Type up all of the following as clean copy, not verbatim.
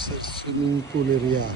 বেওয়াসের swimming pool area.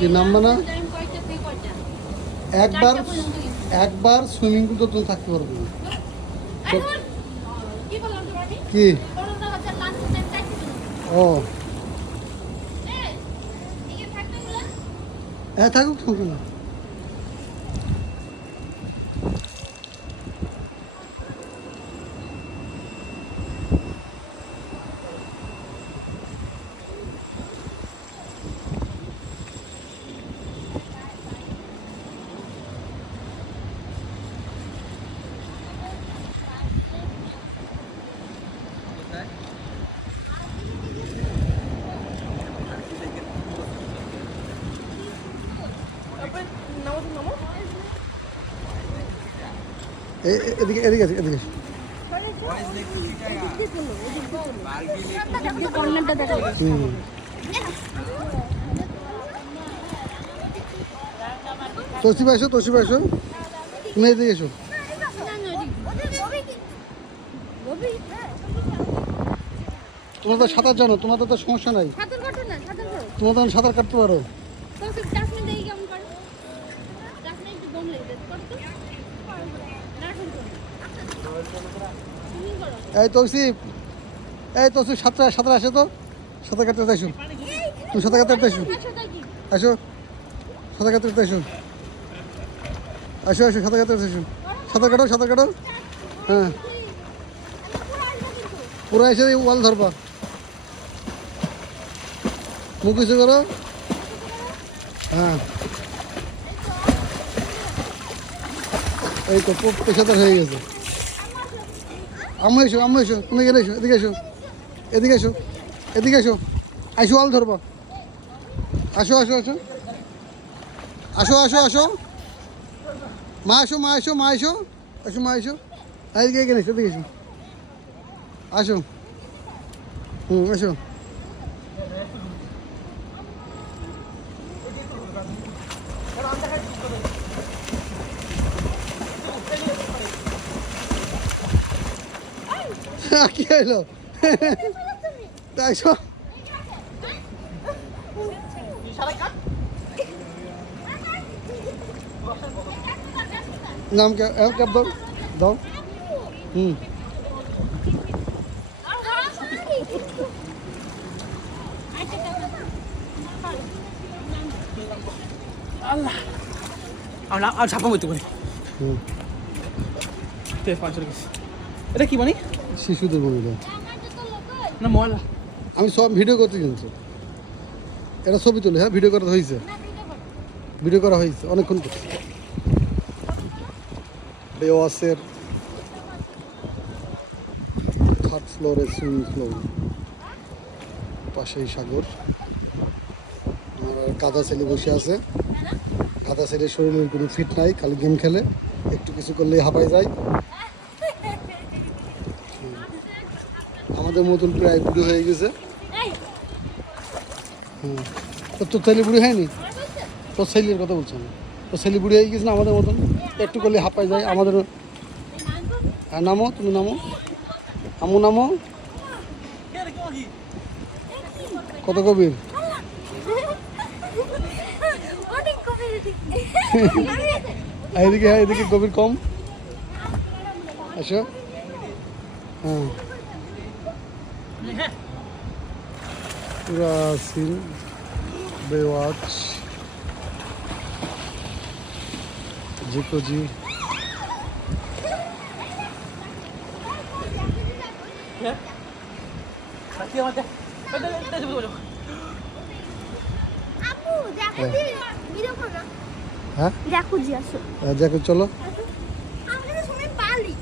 কি নামবে না? একবার সুইমিং পুল তো তুমি থাকতে পারবে না। কি ও হ্যাঁ থাকুক থাকুক না। এদিকে এদিকে আছে এদিকে। তোষিবা এসো তোষিবা এসো, তুমি এদিকে এসো। তোমরা তো সাঁতার জানো, তোমাদের তো সমস্যা নাই, তোমরা তো সাঁতার কাটতে পারো। এই তৌসিফ, এই তৌসিফ সাঁতার সাঁতার আসে তো, সাঁতার কাটতে আসো, তুমি সাঁতার কাটতে আসো, আসো সাঁতার কাটতে আসো, আসো আসো সাঁতার কাটতে আসো, সাঁতার কাটো সাঁতার কাটো। হ্যাঁ পুরো এসে ওয়াল ধরবা, মুখ কিছু করো। হ্যাঁ এই তো পেশাদার হয়ে গেছে। আম্মু এসো আম্মু এসো, তুমি এখানে এসো, এদিকে এসো এদিকে এসো এদিকে এসো, আইসো ওয়াল ধরবা, আসো আসো আসো আসো আসো আসো, মা আসো মা আসো মা আসো আসো মা আসো, এদিকে এখানে এসো এদিকে এসো, আসো আসো। কি হলো তাই নাম ক্যাব দাও দাও। ছাপা বইতে পারি। এটা কি মানে শিশুদের মহিলা না ময়লা? আমি সব ভিডিও করতে কিন্তু এটা ছবি তুলে, হ্যাঁ ভিডিও করা হয়েছে, ভিডিও করা হয়েছে অনেকক্ষণ। বেওয়াসের থার্ড ফ্লোরে সুইমিং পুল, পাশেই সাগর। আর গাদা ছেলে বসে আছে, গাদা ছেলের শরীরের কোনো ফিট নাই, খালি গেম খেলে, একটু কিছু করলেই হাঁপায় যায়। আমাদের মতন প্রায় বুড়ো হয়ে গেছে। তোর ছেলে বুড়ি হয়নি? তোর ছেলের কথা বলছি আমি, তোর ছেলে বুড়ি হয়ে গেছে না আমাদের মতন, একটু করলে হাঁপায় যায় আমাদের। হ্যাঁ নামো, তুমি নামো, আম্মু নামো। কত গভীর? এদিকে, হ্যাঁ এদিকে গভীর কম। আসো। হ্যাঁ পুরা সিন বেওয়াচ জিকোজি। হ্যাঁ জ্যাকুজি আসো জ্যাকু চলো। আমরা তো সময় পালি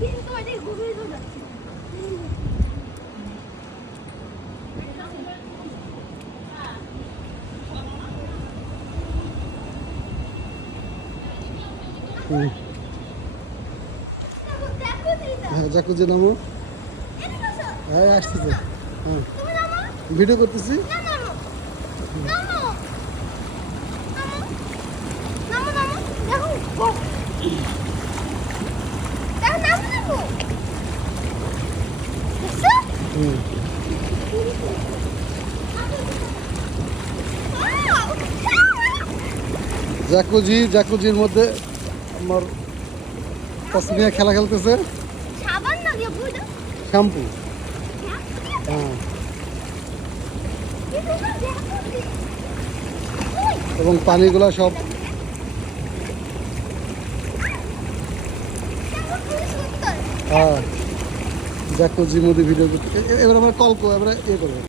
কিন্তু এটা ঘুরে তো যাচ্ছে হুম, জ্যাকুজি হ্যাঁ জ্যাকুজি নামো। এদিকে আসো হ্যাঁ আসতেছে। হ্যাঁ তুমি নামো ভিডিও করতেছি। না নামো নামো নামো নামো দেখো দেখো নামো নামো দেখছো হুম জ্যাকুজির মধ্যে আমার তাসমিয়া খেলা খেলতেছে। সাবান না দিয়ে বুঝো শ্যাম্পু। হ্যাঁ এবং পানিগুলো সব হ্যাঁ জ্যাকুজির মধ্যে ভিডিও করতে। এবার আমার কল করো, এবার ইয়ে করবো।